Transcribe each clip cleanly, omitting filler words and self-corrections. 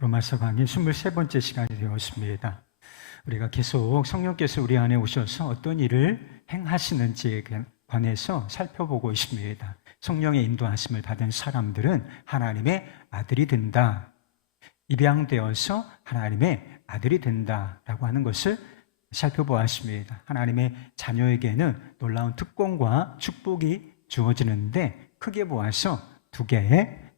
로마서 강의 23번째 시간이 되었습니다. 우리가 계속 성령께서 우리 안에 오셔서 어떤 일을 행하시는지에 관해서 살펴보고 있습니다. 성령의 인도하심을 받은 사람들은 하나님의 아들이 된다. 입양되어서 하나님의 아들이 된다라고 하는 것을 살펴보았습니다. 하나님의 자녀에게는 놀라운 특권과 축복이 주어지는데 크게 보아서 두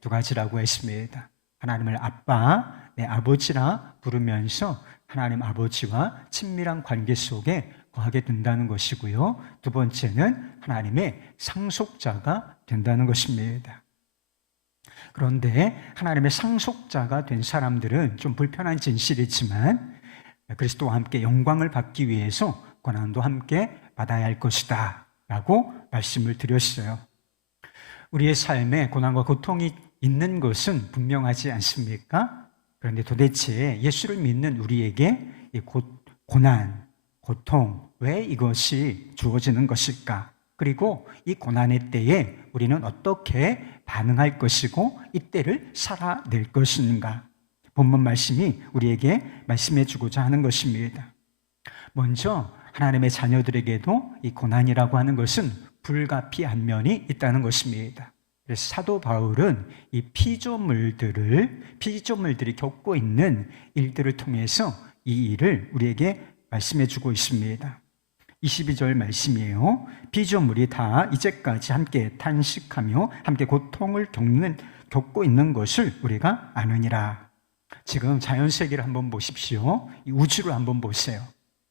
가지라고 했습니다. 하나님을 아빠, 내 아버지라 부르면서 하나님 아버지와 친밀한 관계 속에 거하게 된다는 것이고요. 두 번째는 하나님의 상속자가 된다는 것입니다. 그런데 하나님의 상속자가 된 사람들은 좀 불편한 진실이지만 그리스도와 함께 영광을 받기 위해서 고난도 함께 받아야 할 것이다 라고 말씀을 드렸어요. 우리의 삶에 고난과 고통이 있는 것은 분명하지 않습니까? 그런데 도대체 예수를 믿는 우리에게 이 고난, 고통, 왜 이것이 주어지는 것일까? 그리고 이 고난의 때에 우리는 어떻게 반응할 것이고 이때를 살아낼 것인가? 본문 말씀이 우리에게 말씀해 주고자 하는 것입니다. 먼저 하나님의 자녀들에게도 이 고난이라고 하는 것은 불가피한 면이 있다는 것입니다. 그래서 사도 바울은 이 피조물들이 겪고 있는 일들을 통해서 이 일을 우리에게 말씀해 주고 있습니다. 22절 말씀이에요. 피조물이 다 이제까지 함께 탄식하며 함께 고통을 겪고 있는 것을 우리가 아느니라. 지금 자연세계를 한번 보십시오. 이 우주를 한번 보세요.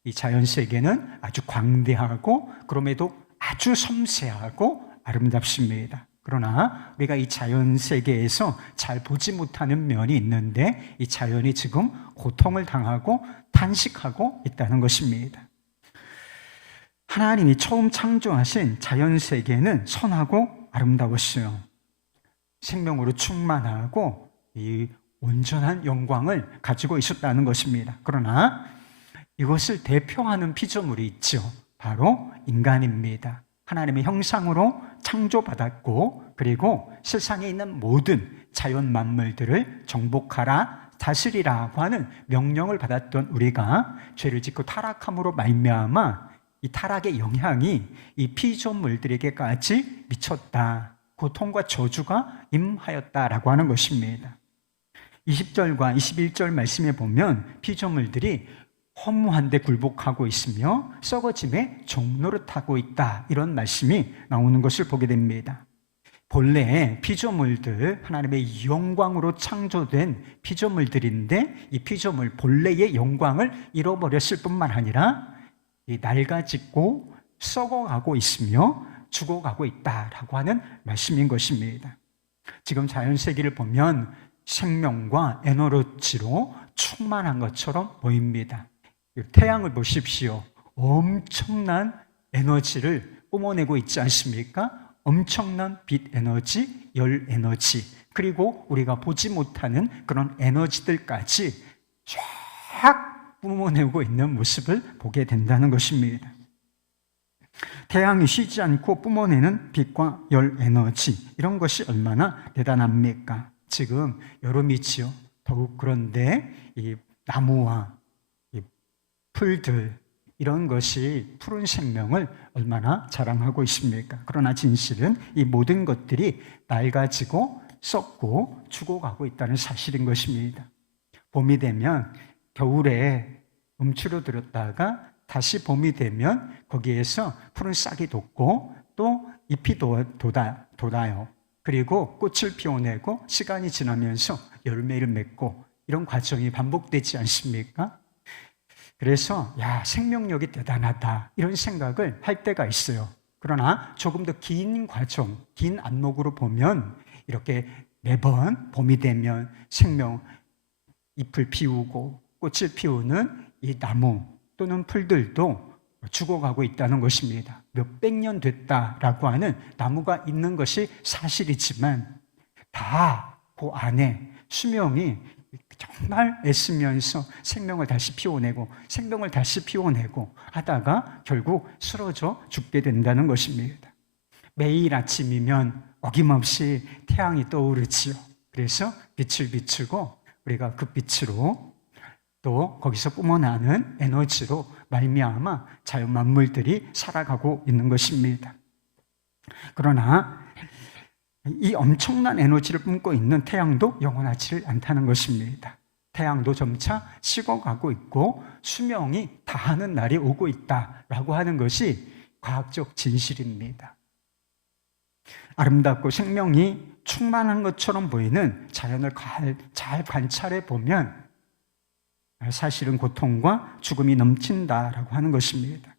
이 자연세계는 아주 광대하고 그럼에도 아주 섬세하고 아름답습니다. 그러나 우리가 이 자연세계에서 잘 보지 못하는 면이 있는데 이 자연이 지금 고통을 당하고 탄식하고 있다는 것입니다. 하나님이 처음 창조하신 자연세계는 선하고 아름다웠어요. 생명으로 충만하고 이 온전한 영광을 가지고 있었다는 것입니다. 그러나 이것을 대표하는 피조물이 있죠. 바로 인간입니다. 하나님의 형상으로 창조받았고 그리고 세상에 있는 모든 자연 만물들을 정복하라, 다스리라고 하는 명령을 받았던 우리가 죄를 짓고 타락함으로 말미암아 이 타락의 영향이 이 피조물들에게까지 미쳤다. 고통과 저주가 임하였다라고 하는 것입니다. 20절과 21절 말씀에 보면 피조물들이 허무한데 굴복하고 있으며 썩어짐에 종노릇하고 있다. 이런 말씀이 나오는 것을 보게 됩니다. 본래 피조물들, 하나님의 영광으로 창조된 피조물들인데 이 피조물 본래의 영광을 잃어버렸을 뿐만 아니라 낡아지고 썩어가고 있으며 죽어가고 있다라고 하는 말씀인 것입니다. 지금 자연세계를 보면 생명과 에너지로 충만한 것처럼 보입니다. 태양을 보십시오. 엄청난 에너지를 뿜어내고 있지 않습니까? 엄청난 빛 에너지, 열 에너지, 그리고 우리가 보지 못하는 그런 에너지들까지 쫙 뿜어내고 있는 모습을 보게 된다는 것입니다. 태양이 쉬지 않고 뿜어내는 빛과 열 에너지, 이런 것이 얼마나 대단합니까? 지금 여름이지요. 더욱 그런데 이 나무와 이 풀들, 이런 것이 푸른 생명을 얼마나 자랑하고 있습니까? 그러나 진실은 이 모든 것들이 낡아지고 썩고 죽어가고 있다는 사실인 것입니다. 봄이 되면 겨울에 움츠러들었다가 다시 봄이 되면 거기에서 푸른 싹이 돋고 또 잎이 돋아요. 그리고 꽃을 피워내고 시간이 지나면서 열매를 맺고 이런 과정이 반복되지 않습니까? 그래서 생명력이 대단하다 이런 생각을 할 때가 있어요. 그러나 조금 더 긴 과정, 긴 안목으로 보면 이렇게 매번 봄이 되면 생명 잎을 피우고 꽃을 피우는 이 나무 또는 풀들도 죽어가고 있다는 것입니다. 몇백 년 됐다라고 하는 나무가 있는 것이 사실이지만 다 그 안에 수명이 정말 애쓰면서 생명을 다시 피워내고 생명을 다시 피워내고 하다가 결국 쓰러져 죽게 된다는 것입니다. 매일 아침이면 어김없이 태양이 떠오르지요. 그래서 빛을 비추고 우리가 그 빛으로 또 거기서 뿜어나는 에너지로 말미암아 자연 만물들이 살아가고 있는 것입니다. 그러나 이 엄청난 에너지를 뿜고 있는 태양도 영원하지를 않다는 것입니다. 태양도 점차 식어가고 있고 수명이 다하는 날이 오고 있다라고 하는 것이 과학적 진실입니다. 아름답고 생명이 충만한 것처럼 보이는 자연을 잘 관찰해 보면 사실은 고통과 죽음이 넘친다라고 하는 것입니다.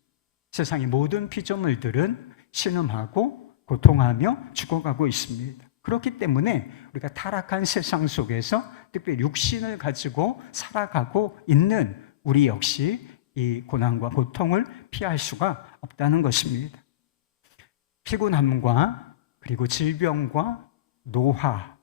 세상의 모든 피조물들은 신음하고 고통하며 죽어가고 있습니다. 그렇기 때문에 우리가 타락한 세상 속에서 특별히 육신을 가지고 살아가고 있는 우리 역시 이 고난과 고통을 피할 수가 없다는 것입니다. 피곤함과 그리고 질병과 노화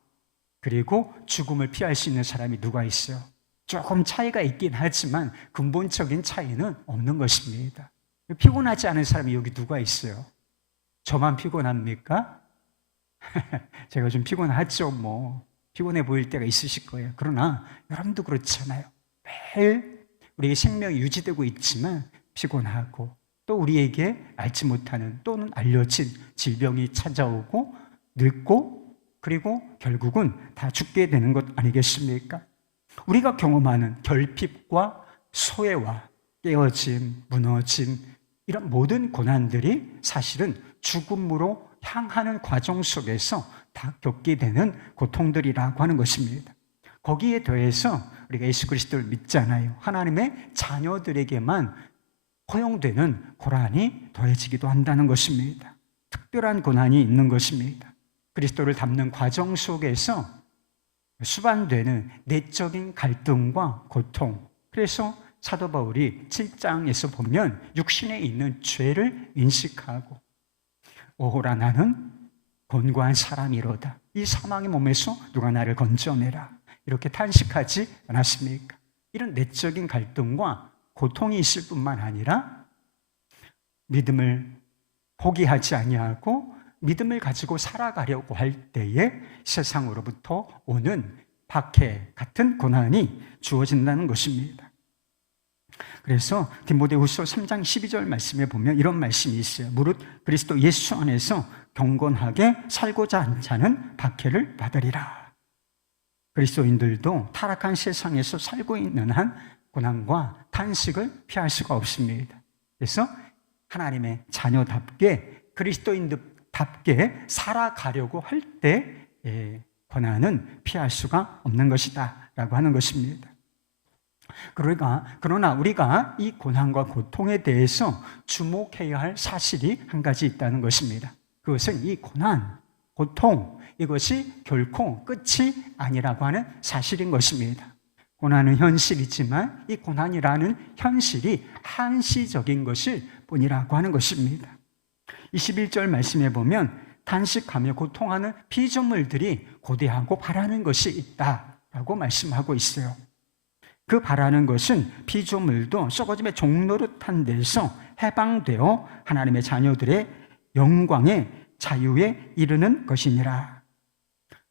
그리고 죽음을 피할 수 있는 사람이 누가 있어요? 조금 차이가 있긴 하지만 근본적인 차이는 없는 것입니다. 피곤하지 않은 사람이 여기 누가 있어요? 저만 피곤합니까? 제가 좀 피곤하죠. 피곤해 보일 때가 있으실 거예요. 그러나 여러분도 그렇잖아요. 매일 우리의 생명이 유지되고 있지만 피곤하고 또 우리에게 알지 못하는 또는 알려진 질병이 찾아오고 늙고 그리고 결국은 다 죽게 되는 것 아니겠습니까? 우리가 경험하는 결핍과 소외와 깨어짐, 무너짐 이런 모든 고난들이 사실은 죽음으로 향하는 과정 속에서 다 겪게 되는 고통들이라고 하는 것입니다. 거기에 더해서 우리가 예수 그리스도를 믿잖아요. 하나님의 자녀들에게만 허용되는 고난이 더해지기도 한다는 것입니다. 특별한 고난이 있는 것입니다. 그리스도를 닮는 과정 속에서 수반되는 내적인 갈등과 고통. 그래서 사도 바울이 7장에서 보면 육신에 있는 죄를 인식하고 오호라 나는 곤고한 사람이로다. 이 사망의 몸에서 누가 나를 건져내라. 이렇게 탄식하지 않았습니까? 이런 내적인 갈등과 고통이 있을 뿐만 아니라 믿음을 포기하지 아니하고 믿음을 가지고 살아가려고 할 때에 세상으로부터 오는 박해 같은 고난이 주어진다는 것입니다. 그래서 디모데후서 3장 12절 말씀에 보면 이런 말씀이 있어요. 무릇 그리스도 예수 안에서 경건하게 살고자 하는 자는 박해를 받으리라. 그리스도인들도 타락한 세상에서 살고 있는 한 고난과 탄식을 피할 수가 없습니다. 그래서 하나님의 자녀답게 그리스도인답게 살아가려고 할 때 고난은 피할 수가 없는 것이다 라고 하는 것입니다. 그러나 우리가 이 고난과 고통에 대해서 주목해야 할 사실이 한 가지 있다는 것입니다. 그것은 이 고난, 고통 이것이 결코 끝이 아니라고 하는 사실인 것입니다. 고난은 현실이지만 이 고난이라는 현실이 한시적인 것일 뿐이라고 하는 것입니다. 21절 말씀에 보면 탄식하며 고통하는 피조물들이 고대하고 바라는 것이 있다라고 말씀하고 있어요. 그 바라는 것은 피조물도 썩어짐의 종노릇한 데서 해방되어 하나님의 자녀들의 영광의 자유에 이르는 것이니라.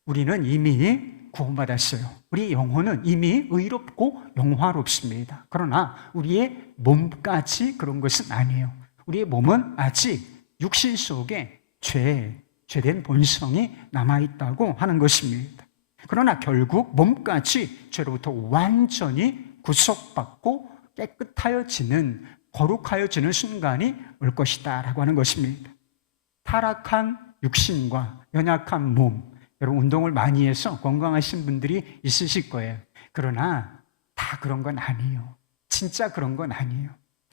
우리는 이미 구원받았어요. 우리 영혼은 이미 의롭고 영화롭습니다. 그러나 우리의 몸까지 그런 것은 아니에요. 우리의 몸은 아직 육신 속에 죄된 본성이 남아있다고 하는 것입니다. 그러나 결국 몸까지 죄로부터 완전히 구속받고 깨끗하여지는, 거룩하여지는 순간이 올 것이다 라고 하는 것입니다. 타락한 육신과 연약한 몸, 여러분 운동을 많이 해서 건강하신 분들이 있으실 거예요. 그러나 다 그런 건 아니에요. 진짜 그런 건 아니에요.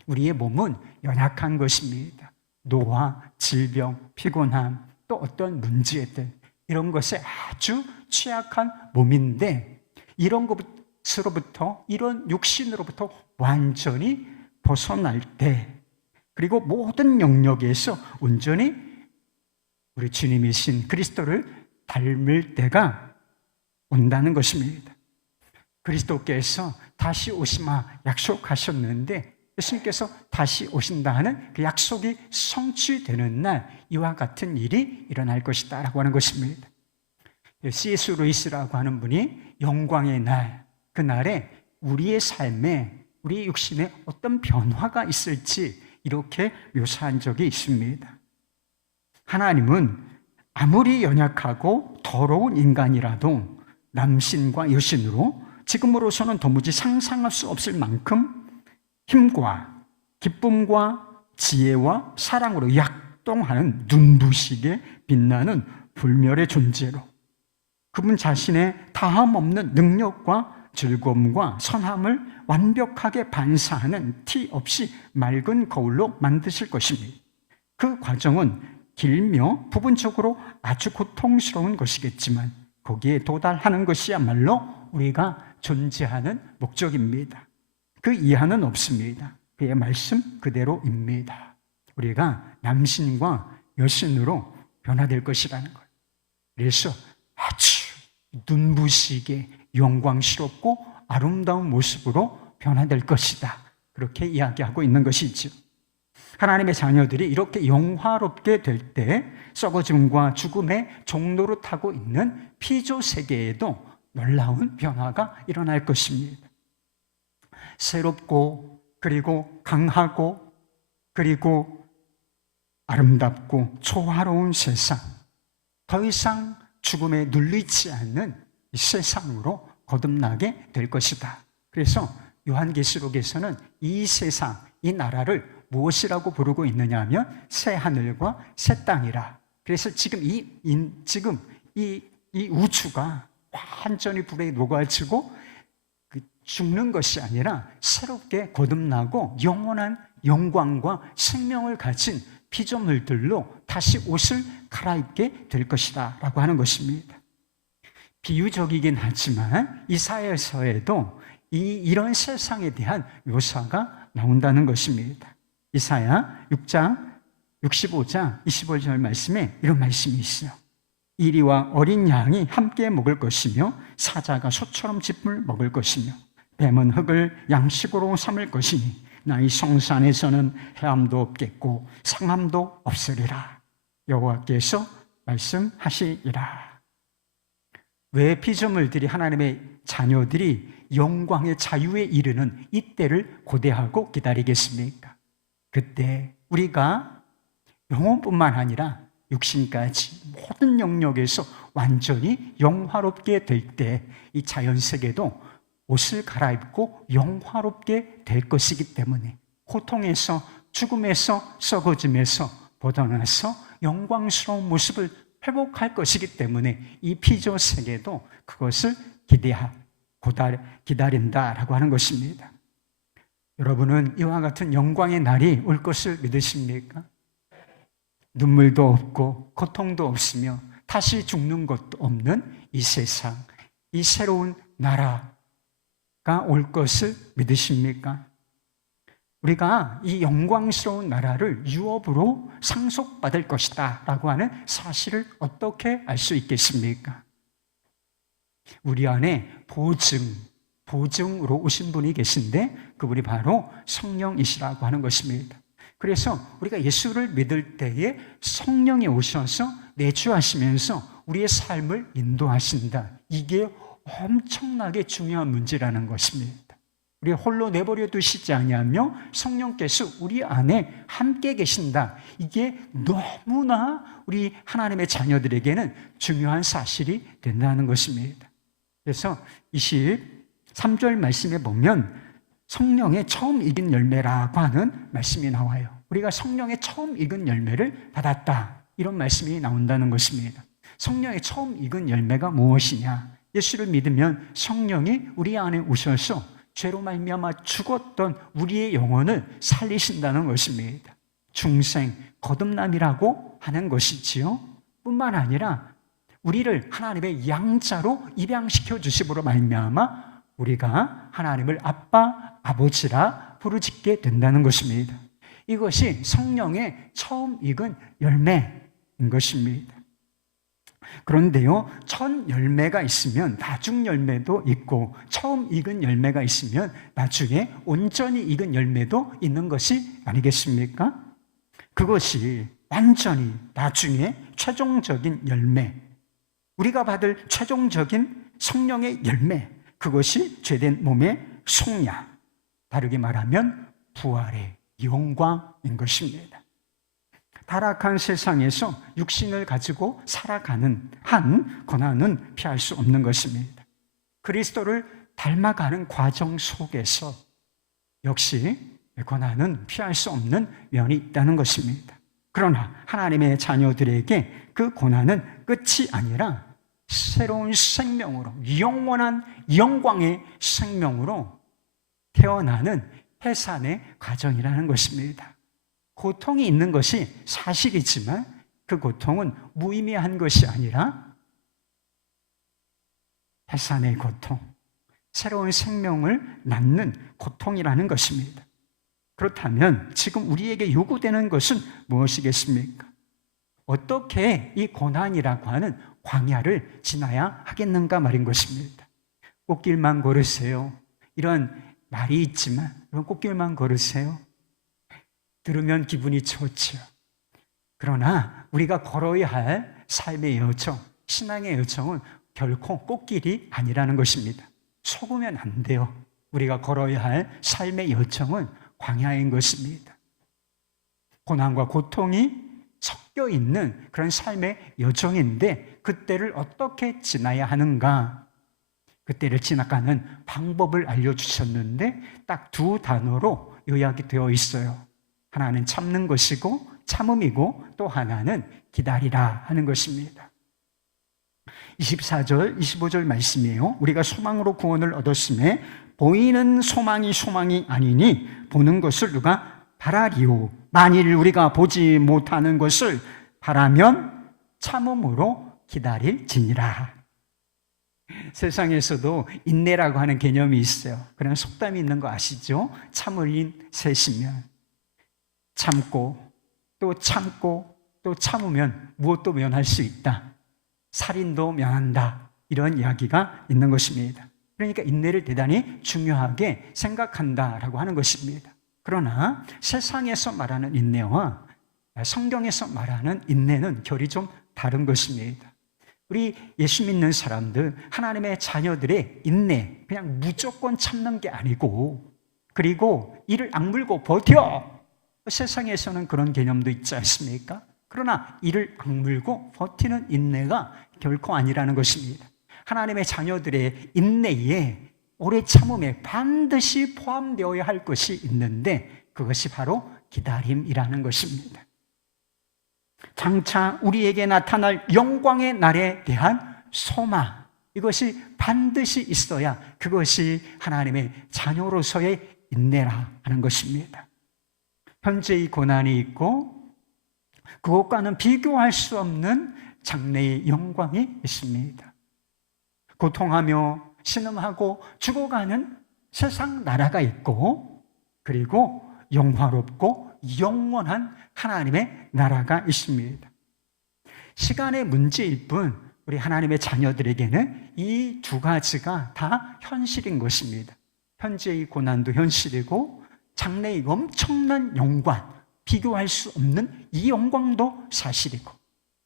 우리의 몸은 연약한 것입니다. 노화, 질병, 피곤함, 또 어떤 문제들 이런 것에 아주 취약한 몸인데 이런 것으로부터, 이런 육신으로부터 완전히 벗어날 때 그리고 모든 영역에서 온전히 우리 주님이신 그리스도를 닮을 때가 온다는 것입니다. 그리스도께서 다시 오시마 약속하셨는데 예수님께서 다시 오신다 하는 그 약속이 성취되는 날 이와 같은 일이 일어날 것이다 라고 하는 것입니다. C.S. 루이스라고 하는 분이 영광의 날, 그날에 우리의 삶에, 우리 육신에 어떤 변화가 있을지 이렇게 묘사한 적이 있습니다. 하나님은 아무리 연약하고 더러운 인간이라도 남신과 여신으로 지금으로서는 도무지 상상할 수 없을 만큼 힘과 기쁨과 지혜와 사랑으로 약동하는 눈부시게 빛나는 불멸의 존재로 그분 자신의 다함없는 능력과 즐거움과 선함을 완벽하게 반사하는 티 없이 맑은 거울로 만드실 것입니다. 그 과정은 길며 부분적으로 아주 고통스러운 것이겠지만 거기에 도달하는 것이야말로 우리가 존재하는 목적입니다. 그 이하는 없습니다. 그의 말씀 그대로입니다. 우리가 남신과 여신으로 변화될 것이라는 것. 그래서 아주 눈부시게 영광스럽고 아름다운 모습으로 변화될 것이다. 그렇게 이야기하고 있는 것이죠. 하나님의 자녀들이 이렇게 영화롭게 될 때 썩어짐과 죽음의 종로를 타고 있는 피조 세계에도 놀라운 변화가 일어날 것입니다. 새롭고 그리고 강하고 그리고 아름답고 조화로운 세상, 더 이상 죽음에 눌리지 않는 이 세상으로 거듭나게 될 것이다. 그래서 요한계시록에서는 이 세상, 이 나라를 무엇이라고 부르고 있느냐 하면 새 하늘과 새 땅이라. 그래서 지금 이 우주가 완전히 불에 녹아지고 죽는 것이 아니라 새롭게 거듭나고 영원한 영광과 생명을 가진 피조물들로 다시 옷을 갈아입게 될 것이다 라고 하는 것입니다. 비유적이긴 하지만 이사야서에도 이런 세상에 대한 묘사가 나온다는 것입니다. 이사야 6장 65장 25절 말씀에 이런 말씀이 있어요. 이리와 어린 양이 함께 먹을 것이며 사자가 소처럼 짚을 먹을 것이며 뱀은 흙을 양식으로 삼을 것이니 나의 성산에서는 해함도 없겠고 상함도 없으리라. 여호와께서 말씀하시리라. 왜 피조물들이 하나님의 자녀들이 영광의 자유에 이르는 이때를 고대하고 기다리겠습니까? 그때 우리가 영혼뿐만 아니라 육신까지 모든 영역에서 완전히 영화롭게 될 때 이 자연세계도 옷을 갈아입고 영화롭게 될 것이기 때문에 고통에서 죽음에서 썩어짐에서 벗어나서 영광스러운 모습을 회복할 것이기 때문에 이 피조 세계도 그것을 기다린다라고 하는 것입니다. 여러분은 이와 같은 영광의 날이 올 것을 믿으십니까? 눈물도 없고 고통도 없으며 다시 죽는 것도 없는 이 세상, 이 새로운 나라가 올 것을 믿으십니까? 우리가 이 영광스러운 나라를 유업으로 상속받을 것이다 라고 하는 사실을 어떻게 알 수 있겠습니까? 우리 안에 보증으로 오신 분이 계신데 그분이 바로 성령이시라고 하는 것입니다. 그래서 우리가 예수를 믿을 때에 성령이 오셔서 내주하시면서 우리의 삶을 인도하신다. 이게 엄청나게 중요한 문제라는 것입니다. 우리 홀로 내버려 두시지 아니하며 성령께서 우리 안에 함께 계신다. 이게 너무나 우리 하나님의 자녀들에게는 중요한 사실이 된다는 것입니다. 그래서 23절 말씀에 보면 성령의 처음 익은 열매라고 하는 말씀이 나와요. 우리가 성령의 처음 익은 열매를 받았다. 이런 말씀이 나온다는 것입니다. 성령의 처음 익은 열매가 무엇이냐? 예수를 믿으면 성령이 우리 안에 오셔서 죄로 말미암아 죽었던 우리의 영혼을 살리신다는 것입니다. 중생, 거듭남이라고 하는 것이지요. 뿐만 아니라 우리를 하나님의 양자로 입양시켜 주심으로 말미암아 우리가 하나님을 아빠, 아버지라 부르짖게 된다는 것입니다. 이것이 성령의 처음 익은 열매인 것입니다. 그런데요, 첫 열매가 있으면 나중 열매도 있고 처음 익은 열매가 있으면 나중에 온전히 익은 열매도 있는 것이 아니겠습니까? 그것이 완전히 나중에 최종적인 열매, 우리가 받을 최종적인 성령의 열매, 그것이 죄된 몸의 속량, 다르게 말하면 부활의 영광인 것입니다. 타락한 세상에서 육신을 가지고 살아가는 한 고난은 피할 수 없는 것입니다. 그리스도를 닮아가는 과정 속에서 역시 고난은 피할 수 없는 면이 있다는 것입니다. 그러나 하나님의 자녀들에게 그 고난은 끝이 아니라 새로운 생명으로, 영원한 영광의 생명으로 태어나는 해산의 과정이라는 것입니다. 고통이 있는 것이 사실이지만 그 고통은 무의미한 것이 아니라 해산의 고통, 새로운 생명을 낳는 고통이라는 것입니다. 그렇다면 지금 우리에게 요구되는 것은 무엇이겠습니까? 어떻게 이 고난이라고 하는 광야를 지나야 하겠는가 말인 것입니다. 꽃길만 걸으세요. 이런 말이 있지만 이런 꽃길만 걸으세요. 들으면 기분이 좋죠. 그러나 우리가 걸어야 할 삶의 여정, 신앙의 여정은 결코 꽃길이 아니라는 것입니다. 속으면 안 돼요. 우리가 걸어야 할 삶의 여정은 광야인 것입니다. 고난과 고통이 섞여 있는 그런 삶의 여정인데 그때를 어떻게 지나야 하는가? 그때를 지나가는 방법을 알려주셨는데 딱 두 단어로 요약이 되어 있어요. 하나는 참는 것이고 참음이고 또 하나는 기다리라 하는 것입니다. 24절, 25절 말씀이에요. 우리가 소망으로 구원을 얻었음에 보이는 소망이 아니니 보는 것을 누가 바라리오. 만일 우리가 보지 못하는 것을 바라면 참음으로 기다릴지니라. 세상에서도 인내라고 하는 개념이 있어요. 그런 속담이 있는 거 아시죠? 참을인 셋이면 참고 또 참고 또 참으면 무엇도 면할 수 있다. 살인도 면한다. 이런 이야기가 있는 것입니다. 그러니까 인내를 대단히 중요하게 생각한다라고 하는 것입니다. 그러나 세상에서 말하는 인내와 성경에서 말하는 인내는 결이 좀 다른 것입니다. 우리 예수 믿는 사람들, 하나님의 자녀들의 인내, 그냥 무조건 참는 게 아니고 그리고 이를 악물고 버텨. 세상에서는 그런 개념도 있지 않습니까? 그러나 이를 악물고 버티는 인내가 결코 아니라는 것입니다. 하나님의 자녀들의 인내에 오래 참음에 반드시 포함되어야 할 것이 있는데 그것이 바로 기다림이라는 것입니다. 장차 우리에게 나타날 영광의 날에 대한 소망, 이것이 반드시 있어야 그것이 하나님의 자녀로서의 인내라 하는 것입니다. 현재의 고난이 있고 그것과는 비교할 수 없는 장래의 영광이 있습니다. 고통하며 신음하고 죽어가는 세상 나라가 있고 그리고 영화롭고 영원한 하나님의 나라가 있습니다. 시간의 문제일 뿐 우리 하나님의 자녀들에게는 이 두 가지가 다 현실인 것입니다. 현재의 고난도 현실이고 장래의 엄청난 영광, 비교할 수 없는 이 영광도 사실이고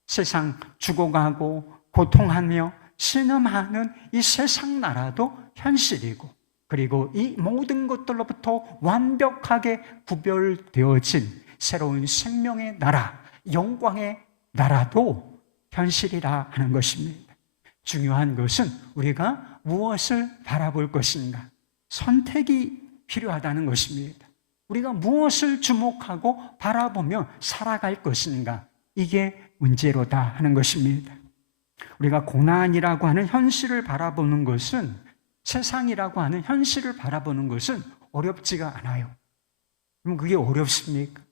세상 죽어가고 고통하며 신음하는 이 세상 나라도 현실이고 그리고 이 모든 것들로부터 완벽하게 구별되어진 새로운 생명의 나라, 영광의 나라도 현실이라 하는 것입니다. 중요한 것은 우리가 무엇을 바라볼 것인가, 선택이 필요하다는 것입니다. 우리가 무엇을 주목하고 바라보며 살아갈 것인가, 이게 문제로다 하는 것입니다. 우리가 고난이라고 하는 현실을 바라보는 것은, 세상이라고 하는 현실을 바라보는 것은 어렵지가 않아요. 그럼 그게 어렵습니까?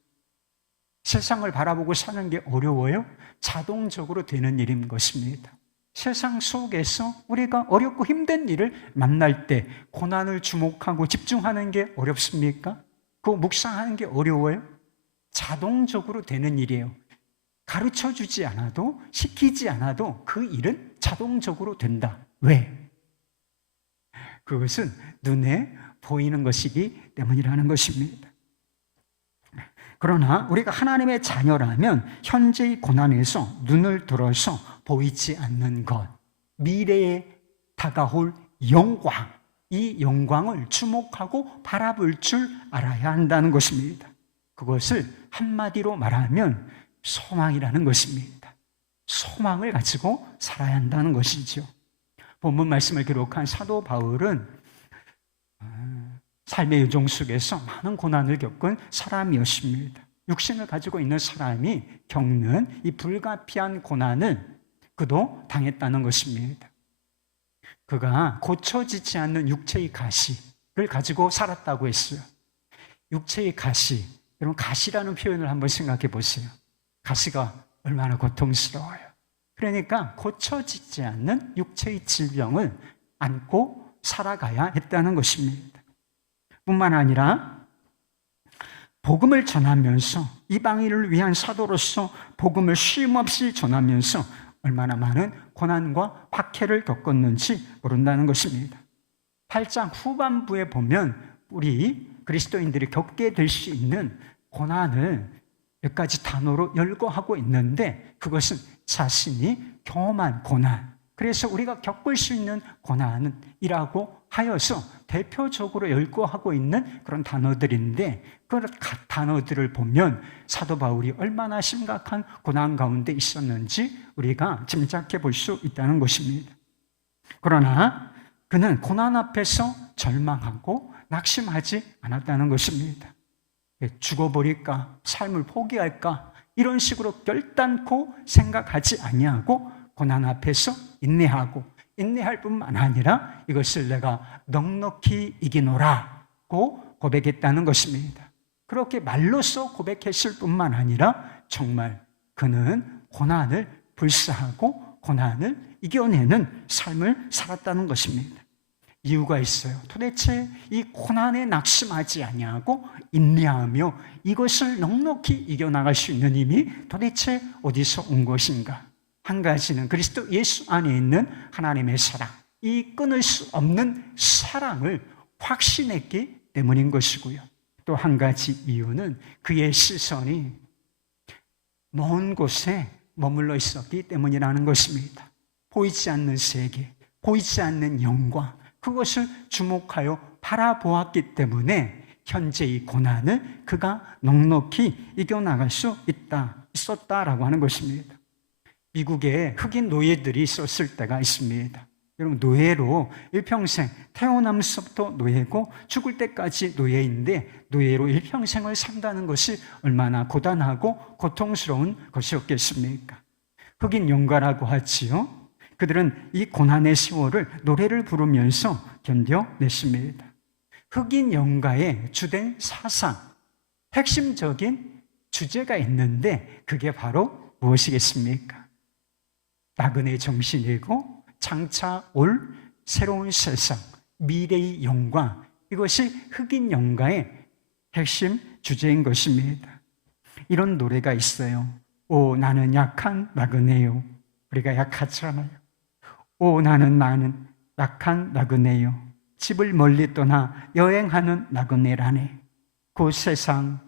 세상을 바라보고 사는 게 어려워요? 자동적으로 되는 일인 것입니다. 세상 속에서 우리가 어렵고 힘든 일을 만날 때 고난을 주목하고 집중하는 게 어렵습니까? 그거 묵상하는 게 어려워요? 자동적으로 되는 일이에요. 가르쳐주지 않아도, 시키지 않아도 그 일은 자동적으로 된다. 왜? 그것은 눈에 보이는 것이기 때문이라는 것입니다. 그러나 우리가 하나님의 자녀라면 현재의 고난에서 눈을 들어서 보이지 않는 것, 미래에 다가올 영광, 이 영광을 주목하고 바라볼 줄 알아야 한다는 것입니다. 그것을 한마디로 말하면 소망이라는 것입니다. 소망을 가지고 살아야 한다는 것이죠. 본문 말씀을 기록한 사도 바울은 삶의 여정 속에서 많은 고난을 겪은 사람이었습니다. 육신을 가지고 있는 사람이 겪는 이 불가피한 고난을 그도 당했다는 것입니다. 그가 고쳐지지 않는 육체의 가시를 가지고 살았다고 했어요. 육체의 가시, 여러분 가시라는 표현을 한번 생각해 보세요. 가시가 얼마나 고통스러워요. 그러니까 고쳐지지 않는 육체의 질병을 안고 살아가야 했다는 것입니다. 뿐만 아니라 복음을 전하면서 이방인을 위한 사도로서 복음을 쉼없이 전하면서 얼마나 많은 고난과 박해를 겪었는지 모른다는 것입니다. 8장 후반부에 보면 우리 그리스도인들이 겪게 될 수 있는 고난을 몇 가지 단어로 열거하고 있는데 그것은 자신이 경험한 고난, 그래서 우리가 겪을 수 있는 고난이라고 하여서 대표적으로 열거하고 있는 그런 단어들인데 그 단어들을 보면 사도 바울이 얼마나 심각한 고난 가운데 있었는지 우리가 짐작해 볼 수 있다는 것입니다. 그러나 그는 고난 앞에서 절망하고 낙심하지 않았다는 것입니다. 죽어버릴까? 삶을 포기할까? 이런 식으로 결단코 생각하지 아니하고 고난 앞에서 인내할 뿐만 아니라 이것을 내가 넉넉히 이기노라고 고백했다는 것입니다. 그렇게 말로써 고백했을 뿐만 아니라 정말 그는 고난을 불사하고 고난을 이겨내는 삶을 살았다는 것입니다. 이유가 있어요. 도대체 이 고난에 낙심하지 아니하고 인내하며 이것을 넉넉히 이겨나갈 수 있는 힘이 도대체 어디서 온 것인가? 한 가지는 그리스도 예수 안에 있는 하나님의 사랑, 이 끊을 수 없는 사랑을 확신했기 때문인 것이고요. 또 한 가지 이유는 그의 시선이 먼 곳에 머물러 있었기 때문이라는 것입니다. 보이지 않는 세계, 보이지 않는 영광, 그것을 주목하여 바라보았기 때문에 현재의 고난을 그가 넉넉히 이겨나갈 수 있었다라고 하는 것입니다. 미국에 흑인 노예들이 있었을 때가 있습니다. 여러분, 노예로 일평생 태어나면서부터 노예고 죽을 때까지 노예인데 노예로 일평생을 산다는 것이 얼마나 고단하고 고통스러운 것이었겠습니까? 흑인 영가라고 하지요. 그들은 이 고난의 세월을 노래를 부르면서 견뎌냈습니다. 흑인 영가의 주된 사상, 핵심적인 주제가 있는데 그게 바로 무엇이겠습니까? 나그네 정신이고 장차 올 새로운 세상, 미래의 영광, 이것이 흑인 영가의 핵심 주제인 것입니다. 이런 노래가 있어요. 오, 나는 약한 나그네요. 우리가 약하잖아요. 오, 나는 약한 나그네요. 집을 멀리 떠나 여행하는 나그네라네. 그 세상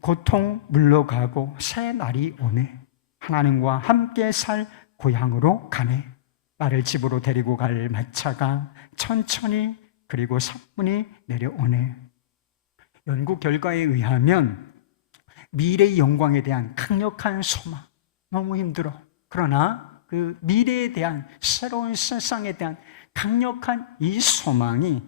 고통 물러가고 새 날이 오네. 하나님과 함께 살 고향으로 가네. 나를 집으로 데리고 갈 마차가 천천히 그리고 사뿐히 내려오네. 연구 결과에 의하면 미래의 영광에 대한 강력한 소망, 너무 힘들어. 그러나 그 미래에 대한 새로운 세상에 대한 강력한 이 소망이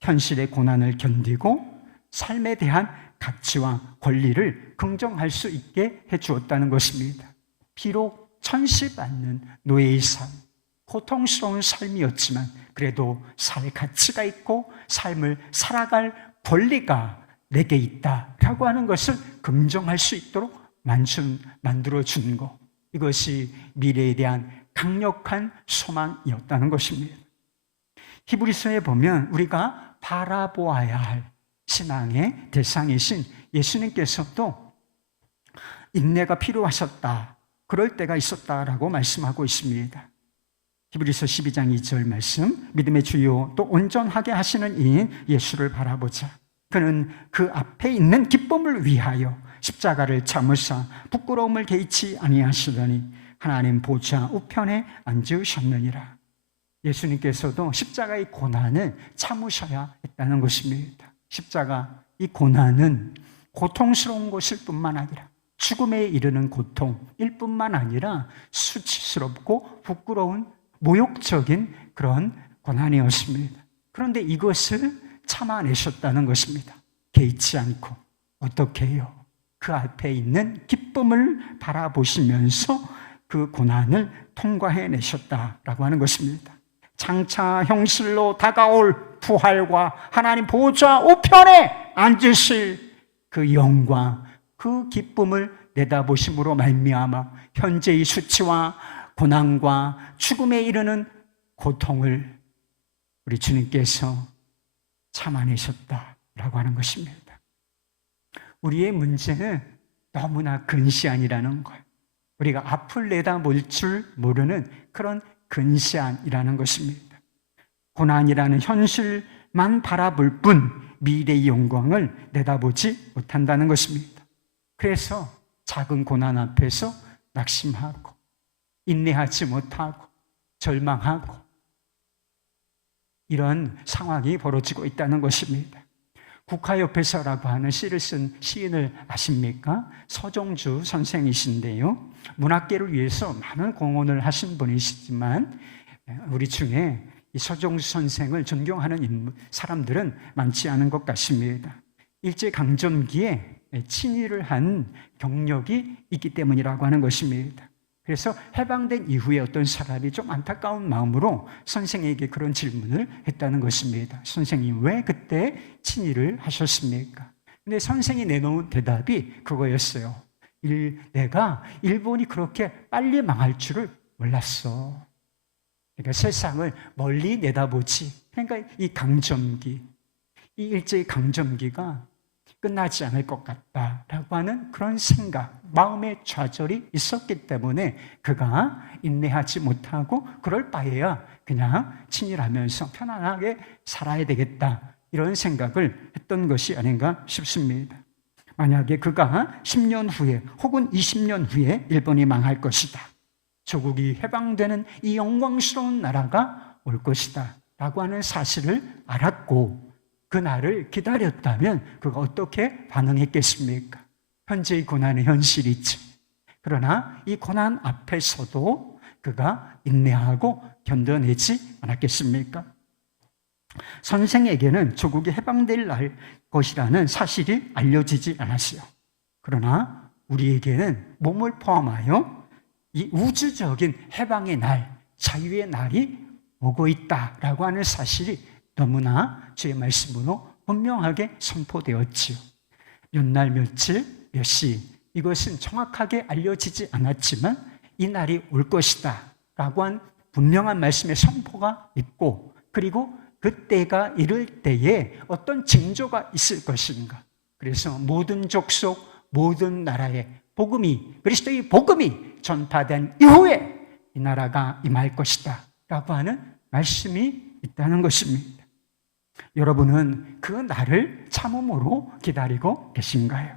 현실의 고난을 견디고 삶에 대한 가치와 권리를 긍정할 수 있게 해주었다는 것입니다. 비록 천시받는 노예의 삶, 고통스러운 삶이었지만 그래도 살 가치가 있고 삶을 살아갈 권리가 내게 있다라고 하는 것을 긍정할 수 있도록 만들어준 것, 이것이 미래에 대한 강력한 소망이었다는 것입니다. 히브리서에 보면 우리가 바라보아야 할 신앙의 대상이신 예수님께서도 인내가 필요하셨다, 그럴 때가 있었다라고 말씀하고 있습니다. 히브리서 12장 2절 말씀, 믿음의 주요 또 온전하게 하시는 이인 예수를 바라보자. 그는 그 앞에 있는 기쁨을 위하여 십자가를 참으사 부끄러움을 개의치 아니하시더니 하나님 보좌 우편에 앉으셨느니라. 예수님께서도 십자가의 고난을 참으셔야 했다는 것입니다. 십자가 이 고난은 고통스러운 것일 뿐만 아니라 죽음에 이르는 고통일 뿐만 아니라 수치스럽고 부끄러운 모욕적인 그런 고난이었습니다. 그런데 이것을 참아내셨다는 것입니다. 개의치 않고. 어떻게 해요? 그 앞에 있는 기쁨을 바라보시면서 그 고난을 통과해내셨다라고 하는 것입니다. 장차 형실로 다가올 부활과 하나님 보좌 우편에 앉으실 그 영광, 그 기쁨을 내다보심으로 말미암아 현재의 수치와 고난과 죽음에 이르는 고통을 우리 주님께서 참아내셨다라고 하는 것입니다. 우리의 문제는 너무나 근시안이라는 것, 우리가 앞을 내다볼 줄 모르는 그런 근시안이라는 것입니다. 고난이라는 현실만 바라볼 뿐 미래의 영광을 내다보지 못한다는 것입니다. 그래서 작은 고난 앞에서 낙심하고 인내하지 못하고 절망하고 이런 상황이 벌어지고 있다는 것입니다. 국화옆에서라고 하는 시를 쓴 시인을 아십니까? 서정주 선생이신데요. 문학계를 위해서 많은 공헌을 하신 분이시지만 우리 중에 이 서정주 선생을 존경하는 사람들은 많지 않은 것 같습니다. 일제강점기에 친일을 한 경력이 있기 때문이라고 하는 것입니다. 그래서 해방된 이후에 어떤 사람이 좀 안타까운 마음으로 선생에게 그런 질문을 했다는 것입니다. 선생님, 왜 그때 친일을 하셨습니까? 근데 선생이 내놓은 대답이 그거였어요. 내가 일본이 그렇게 빨리 망할 줄을 몰랐어. 그러니까 세상을 멀리 내다보지. 그러니까 이 강점기, 이 일제의 강점기가 끝나지 않을 것 같다라고 하는 그런 생각, 마음의 좌절이 있었기 때문에 그가 인내하지 못하고 그럴 바에야 그냥 친일하면서 편안하게 살아야 되겠다, 이런 생각을 했던 것이 아닌가 싶습니다. 만약에 그가 10년 후에 혹은 20년 후에 일본이 망할 것이다, 조국이 해방되는 이 영광스러운 나라가 올 것이다 라고 하는 사실을 알았고 그 날을 기다렸다면 그가 어떻게 반응했겠습니까? 현재의 고난의 현실이지. 그러나 이 고난 앞에서도 그가 인내하고 견뎌내지 않았겠습니까? 선생에게는 조국이 해방될 날 것이라는 사실이 알려지지 않았어요. 그러나 우리에게는 몸을 포함하여 이 우주적인 해방의 날, 자유의 날이 오고 있다라고 하는 사실이 너무나 주의 말씀으로 분명하게 선포되었지요. 몇 날, 며칠, 몇 시, 이것은 정확하게 알려지지 않았지만 이 날이 올 것이다 라고 한 분명한 말씀의 선포가 있고, 그리고 그때가 이를 때에 어떤 징조가 있을 것인가. 그래서 모든 족속, 모든 나라의 복음이, 그리스도의 복음이 전파된 이후에 이 나라가 임할 것이다 라고 하는 말씀이 있다는 것입니다. 여러분은 그 날을 참음으로 기다리고 계신가요?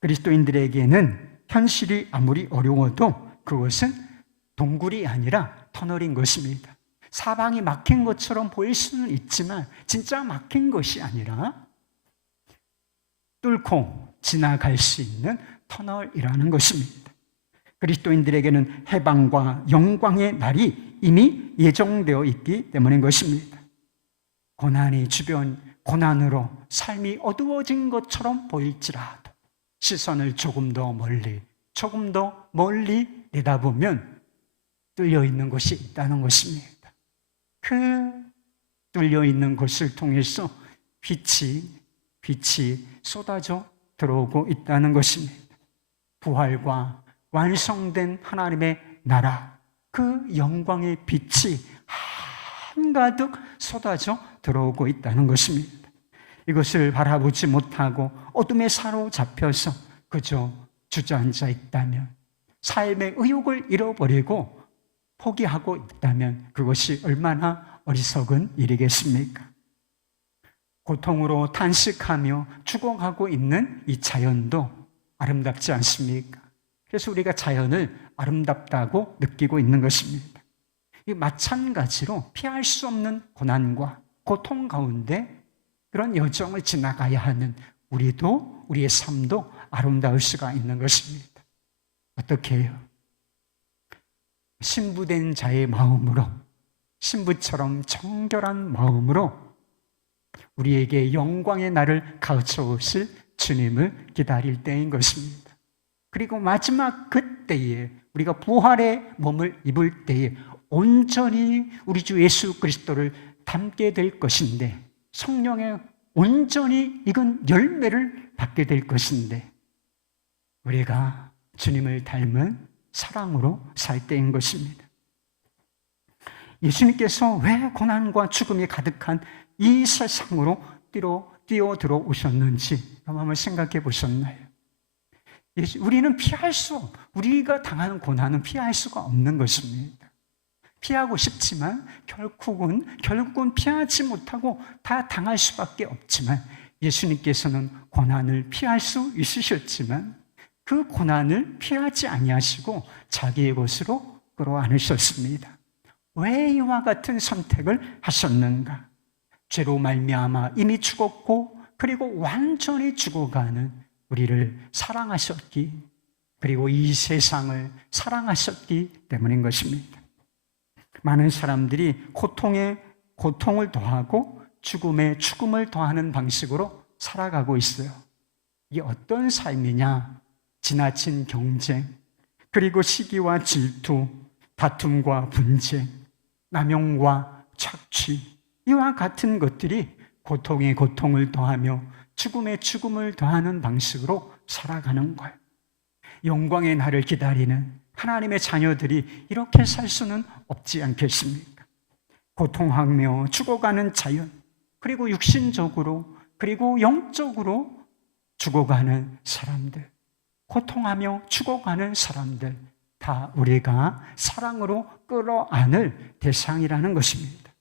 그리스도인들에게는 현실이 아무리 어려워도 그것은 동굴이 아니라 터널인 것입니다. 사방이 막힌 것처럼 보일 수는 있지만 진짜 막힌 것이 아니라 뚫고 지나갈 수 있는 터널이라는 것입니다. 그리스도인들에게는 해방과 영광의 날이 이미 예정되어 있기 때문인 것입니다. 고난이 주변 고난으로 삶이 어두워진 것처럼 보일지라도 시선을 조금 더 멀리 내다보면 뚫려 있는 것이 있다는 것입니다. 그 뚫려 있는 것을 통해서 빛이 쏟아져 들어오고 있다는 것입니다. 부활과 완성된 하나님의 나라, 그 영광의 빛이 한가득 쏟아져 들어오고 있다는 것입니다. 이것을 바라보지 못하고 어둠에 사로잡혀서 그저 주저앉아 있다면, 삶의 의욕을 잃어버리고 포기하고 있다면 그것이 얼마나 어리석은 일이겠습니까? 고통으로 탄식하며 죽어가고 있는 이 자연도 아름답지 않습니까? 그래서 우리가 자연을 아름답다고 느끼고 있는 것입니다. 마찬가지로 피할 수 없는 고난과 고통 가운데 그런 여정을 지나가야 하는 우리도, 우리의 삶도 아름다울 수가 있는 것입니다. 어떻게 해요? 신부된 자의 마음으로, 신부처럼 정결한 마음으로 우리에게 영광의 날을 가르쳐 오실 주님을 기다릴 때인 것입니다. 그리고 마지막 그때에 우리가 부활의 몸을 입을 때에 온전히 우리 주 예수 그리스도를 닮게 될 것인데, 성령의 온전히 익은 열매를 받게 될 것인데, 우리가 주님을 닮은 사랑으로 살 때인 것입니다. 예수님께서 왜 고난과 죽음이 가득한 이 세상으로 뛰어 들어오셨는지 한번 생각해 보셨나요? 우리는 우리가 당하는 고난은 피할 수가 없는 것입니다. 피하고 싶지만 결국은 피하지 못하고 다 당할 수밖에 없지만, 예수님께서는 고난을 피할 수 있으셨지만 그 고난을 피하지 아니하시고 자기의 것으로 끌어안으셨습니다. 왜 이와 같은 선택을 하셨는가? 죄로 말미암아 이미 죽었고 그리고 완전히 죽어가는 우리를 사랑하셨기, 그리고 이 세상을 사랑하셨기 때문인 것입니다. 많은 사람들이 고통에 고통을 더하고 죽음에 죽음을 더하는 방식으로 살아가고 있어요. 이게 어떤 삶이냐? 지나친 경쟁, 그리고 시기와 질투, 다툼과 분쟁, 남용과 착취, 이와 같은 것들이 고통에 고통을 더하며 죽음에 죽음을 더하는 방식으로 살아가는 거예요. 영광의 날을 기다리는 하나님의 자녀들이 이렇게 살 수는 없지 않겠습니까? 고통하며 죽어가는 자연, 그리고 육신적으로 그리고 영적으로 죽어가는 사람들, 고통하며 죽어가는 사람들, 다 우리가 사랑으로 끌어안을 대상이라는 것입니다.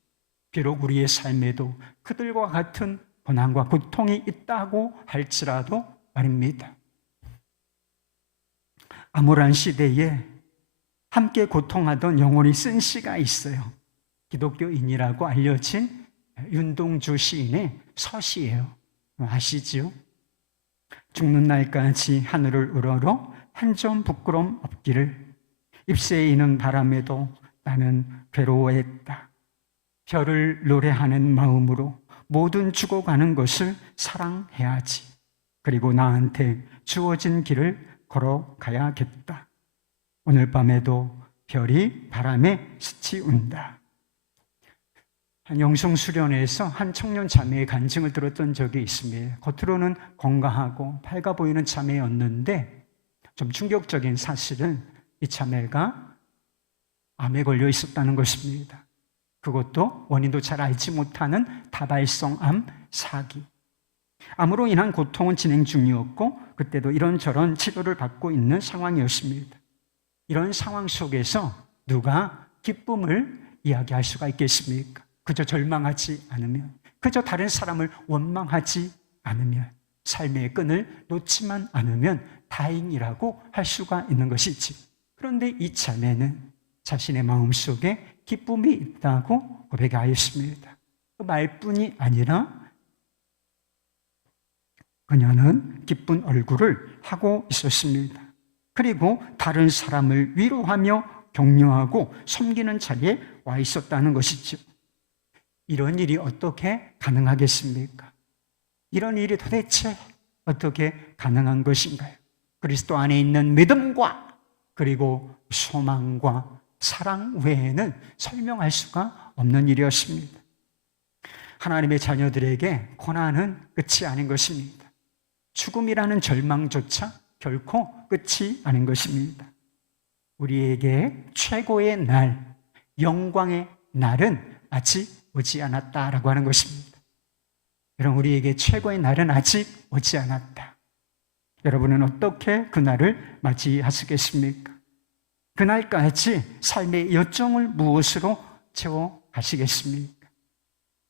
비록 우리의 삶에도 그들과 같은 고난과 고통이 있다고 할지라도 말입니다. 암울한 시대에 함께 고통하던 영혼이 쓴 시가 있어요. 기독교인이라고 알려진 윤동주 시인의 서시예요. 아시죠? 죽는 날까지 하늘을 우러러 한 점 부끄럼 없기를, 잎새에 이는 바람에도 나는 괴로워했다. 별을 노래하는 마음으로 모든 죽어가는 것을 사랑해야지. 그리고 나한테 주어진 길을 걸어가야겠다. 오늘 밤에도 별이 바람에 스치운다. 한 영성수련회에서 한 청년 자매의 간증을 들었던 적이 있습니다. 겉으로는 건강하고 밝아 보이는 자매였는데 좀 충격적인 사실은 이 자매가 암에 걸려 있었다는 것입니다. 그것도 원인도 잘 알지 못하는 다발성암 사기. 암으로 인한 고통은 진행 중이었고 그때도 이런저런 치료를 받고 있는 상황이었습니다. 이런 상황 속에서 누가 기쁨을 이야기할 수가 있겠습니까? 그저 절망하지 않으면, 그저 다른 사람을 원망하지 않으면, 삶의 끈을 놓지만 않으면 다행이라고 할 수가 있는 것이지. 그런데 이 자매는 자신의 마음속에 기쁨이 있다고 고백하였습니다. 그 말뿐이 아니라 그녀는 기쁜 얼굴을 하고 있었습니다. 그리고 다른 사람을 위로하며 격려하고 섬기는 자리에 와 있었다는 것이죠. 이런 일이 어떻게 가능하겠습니까? 이런 일이 도대체 어떻게 가능한 것인가요? 그리스도 안에 있는 믿음과 그리고 소망과 사랑 외에는 설명할 수가 없는 일이었습니다. 하나님의 자녀들에게 고난은 끝이 아닌 것입니다. 죽음이라는 절망조차 결코 끝이 아닌 것입니다. 우리에게 최고의 날, 영광의 날은 아직 오지 않았다라고 하는 것입니다. 여러분, 우리에게 최고의 날은 아직 오지 않았다. 여러분은 어떻게 그 날을 맞이하시겠습니까? 그날까지 삶의 여정을 무엇으로 채워가시겠습니까?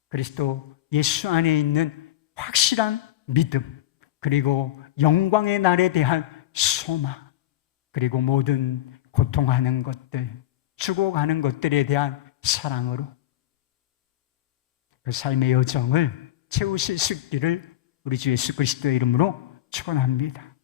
그리스도 예수 안에 있는 확실한 믿음, 그리고 영광의 날에 대한 소망, 그리고 모든 고통하는 것들, 죽어가는 것들에 대한 사랑으로 그 삶의 여정을 채우실 수 있기를 우리 주 예수 그리스도의 이름으로 축원합니다.